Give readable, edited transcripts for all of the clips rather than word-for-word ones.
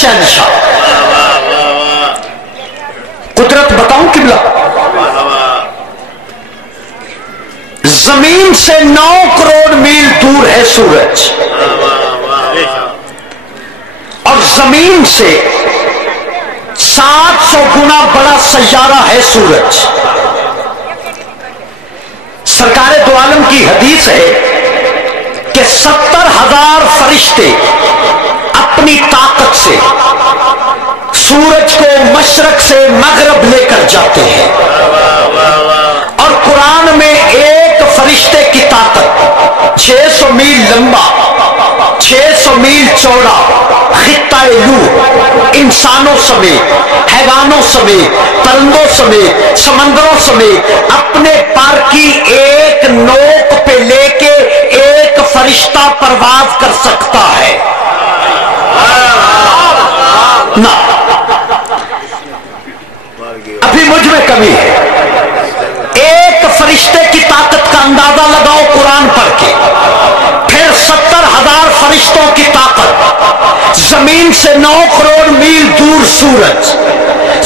شہنشاہ. قدرت بتاؤں قبلہ؟ زمین سے 9 کروڑ میل دور ہے سورج، اور زمین سے 700 گنا بڑا سیارہ ہے سورج. سرکار دو عالم کی حدیث ہے کہ 70,000 فرشتے اپنی طاقت سے سورج کو مشرق سے مغرب لے کر جاتے ہیں، اور قرآن میں ایک فرشتے کی طاقت 600 میل لمبا، 600 میل چوڑا خطہ لو، انسانوں سمیت، حیوانوں سمیت، پرندوں سمیت، سمندروں سمیت اپنے پر کی ایک نوک پہ لے کے ایک فرشتہ پرواز کر سکتا ہے. نہ ابھی مجھ میں کمی ہے. ایک فرشتے کی طاقت کا اندازہ لگاؤ قرآن پڑھ کے، پھر 70,000 فرشتوں کی طاقت، زمین سے 9 کروڑ میل دور سورج،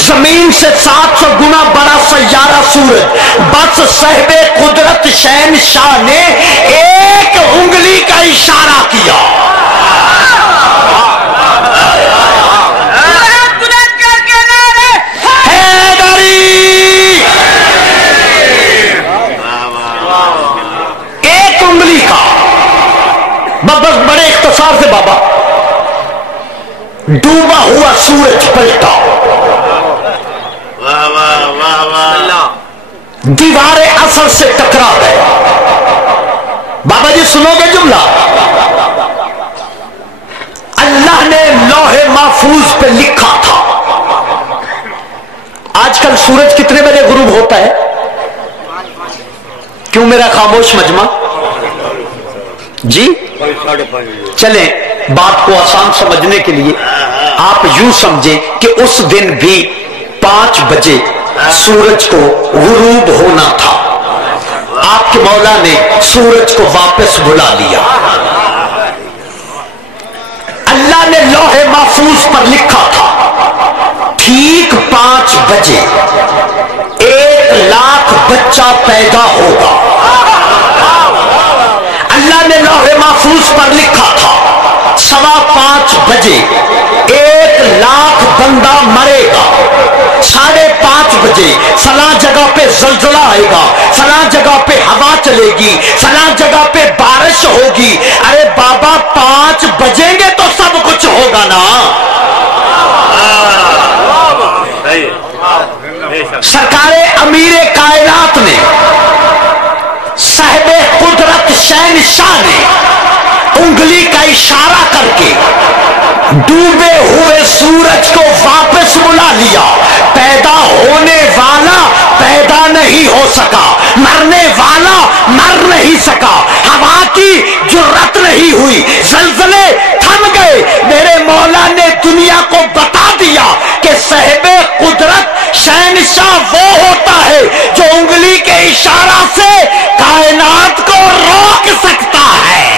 زمین سے 700 گنا بڑا سیارہ سورج. بس صاحب قدرت شہنشاہ نے ایک انگلی کا اشارہ کیا. ایک انگلی کا، بس بڑے اختصار سے بابا، ڈوبا ہوا سورج پلٹا، دیوار اصل سے ٹکرا گئے. بابا جی سنو گے جملہ؟ اللہ نے لوح محفوظ پہ لکھا تھا. آج کل سورج کتنے بجے غروب ہوتا ہے؟ کیوں میرا خاموش مجمع؟ جی چلیں بات کو آسان سمجھنے کے لیے آپ یوں سمجھیں کہ اس دن بھی 5 بجے سورج کو غروب ہونا تھا. آپ کے مولا نے سورج کو واپس بلا لیا. اللہ نے لوح محفوظ پر لکھا تھا ٹھیک 5 بجے 1,00,000 بچہ پیدا ہوگا. اللہ نے لوح محفوظ پر لکھا تھا 5:15 بجے 1,00,000 بندہ مرے گا. 5:30 بجے فلاں جگہ پہ زلزلہ آئے گا، فلاں جگہ پہ ہوا چلے گی، فلاں جگہ پہ بارش ہوگی. ارے بابا 5 بجیں گے تو سب کچھ ہوگا نا. سرکار امیر کائنات نے، صاحب قدرت شہنشاہ نے انگلی کا اشارہ کر کے ڈوبے ہوئے سورج کو واپس بلا لیا. پیدا ہونے والا پیدا نہیں ہو سکا، مرنے والا مر نہیں سکا، ہوا کی جرت نہیں ہوئی، زلزلے تھم گئے. میرے مولا نے دنیا کو بتا دیا کہ صاحب قدرت شہنشاہ وہ ہوتا ہے جو انگلی کے اشارہ سے کائنات کو روک سکتا ہے.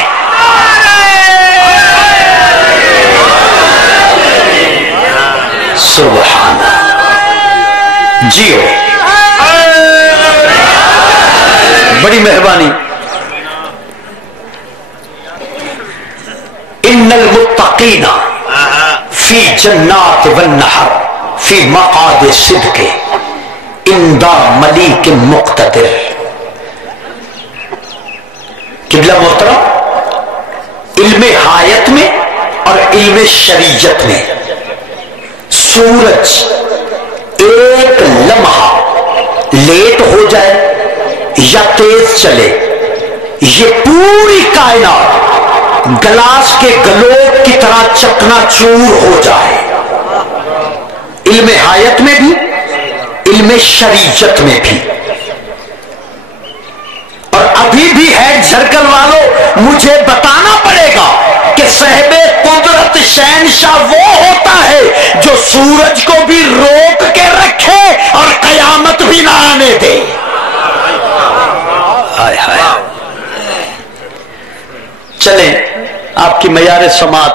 سبحان جیو، بڑی مہربانی. ان المتقین فی جنات والنہر فی مقعد صدق عند ملیک مقتدر. قبلہ محترم، علم حایت میں اور علم شریعت میں سورج ایک لمحہ لیٹ ہو جائے یا تیز چلے، یہ پوری کائنات گلاس کے گلوب کی طرح چکنا چور ہو جائے. علم حایت میں بھی، علم شریعت میں بھی. اور ابھی بھی ہے جھرکل والوں، مجھے بتانا پڑے گا کہ صاحب قدرت شہنشاہ وہ ہوتا ہے جو سورج کو بھی روک کے رکھے اور قیامت بھی نہ آنے دے. ہائے ہائے. چلیں آپ کی معیار سماعت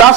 10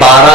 12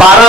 12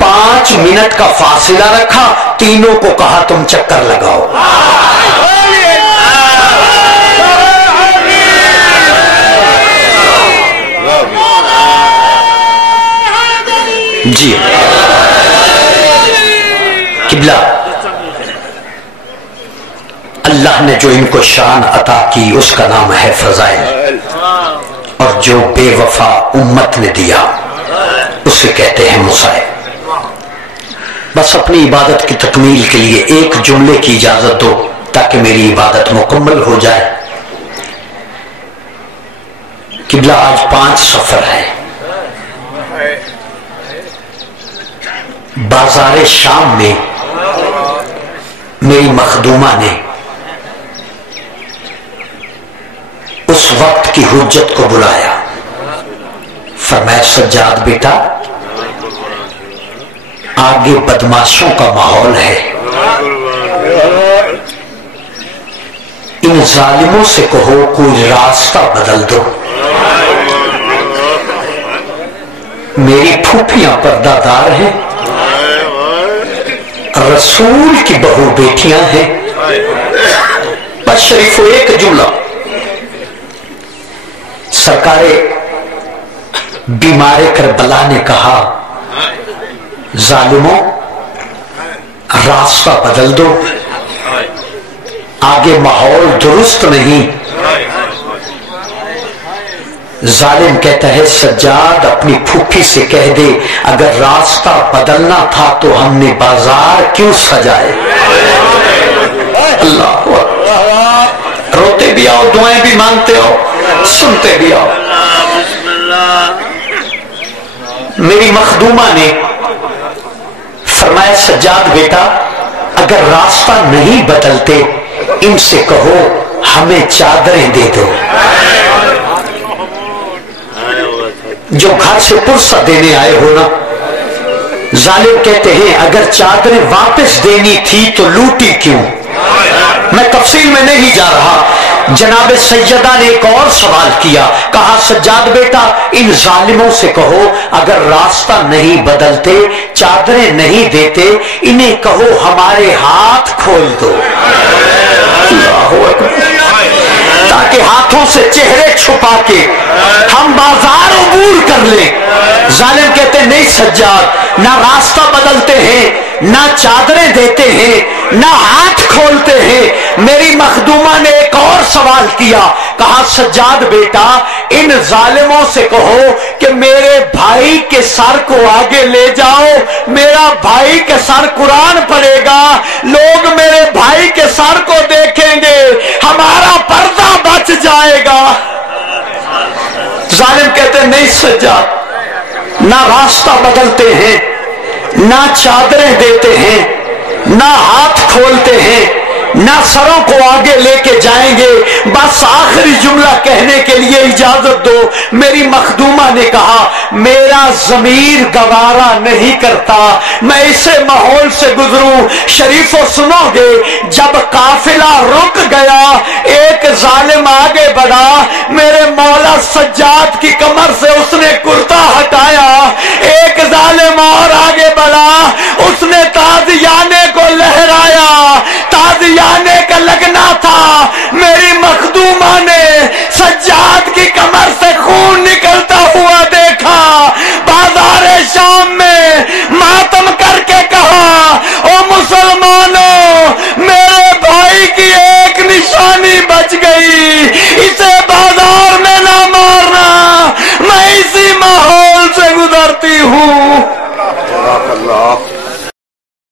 5 5 منٹ کا فاصلہ رکھا، تینوں کو کہا تم چکر لگاؤ۔ جی قبلہ، اللہ نے جو ان کو شان عطا کی اس کا نام ہے فضائل، اور جو بے وفا امت نے دیا اسے کہتے ہیں مصائب۔ بس اپنی عبادت کی تکمیل کے لیے ایک جملے کی اجازت دو تاکہ میری عبادت مکمل ہو جائے۔ قبلہ آج 5 سفر ہے۔ بازار شام میں میری مخدومہ نے اس وقت کی حجت کو بلایا، فرمایا سجاد بیٹا آگے بدماشوں کا ماحول ہے، ان ظالموں سے کہو کوئی راستہ بدل دو۔ میری پھوپھیاں پردہ دار ہیں، رسول کی بہو بیٹیاں ہیں، بس شریف ایک جملہ، سرکار بیمار کربلا نے کہا ظالموں راستہ بدل دو، آگے ماحول درست نہیں۔ ظالم کہتا ہے سجاد اپنی پھوپھی سے کہہ دے اگر راستہ بدلنا تھا تو ہم نے بازار کیوں سجائے۔ اللہ روتے بھی آؤ، دعائیں بھی مانگتے ہو، سنتے بھی آؤ۔ میری مخدومہ نے فرمایا سجاد بیٹا اگر راستہ نہیں بدلتے ان سے کہو ہمیں چادریں دے دو۔ جو گھر سے پرسہ دینے آئے ہو نا، ظالم کہتے ہیں اگر چادریں واپس دینی تھی تو لوٹی کیوں۔ میں تفصیل میں نہیں جا رہا۔ جناب سیدہ نے ایک اور سوال کیا، کہا سجاد بیٹا ان ظالموں سے کہو اگر راستہ نہیں بدلتے چادریں نہیں دیتے انہیں کہو ہمارے ہاتھ کھول دو، تاکہ ہاتھوں سے چہرے چھپا کے ہم بازار عبور کر لیں۔ ظالم کہتے ہیں نہیں سجاد، نہ راستہ بدلتے ہیں، نہ چادریں دیتے ہیں، نہ ہاتھ کھولتے ہیں۔ میری مخدومہ نے ایک اور سوال کیا، کہا سجاد بیٹا ان ظالموں سے کہو کہ میرے بھائی کے سر کو آگے لے جاؤ، میرا بھائی کے سر قرآن پڑھے گا، لوگ میرے بھائی کے سر کو دیکھیں گے، ہمارا پردہ بچ جائے گا۔ ظالم کہتے ہیں نہیں سجاد، نہ راستہ بدلتے ہیں، نہ چادریں دیتے ہیں، نہ ہاتھ کھولتے ہیں، نہ سروں کو آگے لے کے جائیں گے۔ بس آخری جملہ کہنے کے لیے اجازت دو۔ میری مخدومہ نے کہا میرا ضمیر گوارا نہیں کرتا میں اسے ماحول سے گزروں۔ شریفو سنو گے، جب قافلہ رک گیا ایک ظالم آگے بڑھا، میرے مولا سجاد کی کمر سے اس نے کرتا ہٹایا، ایک ظالم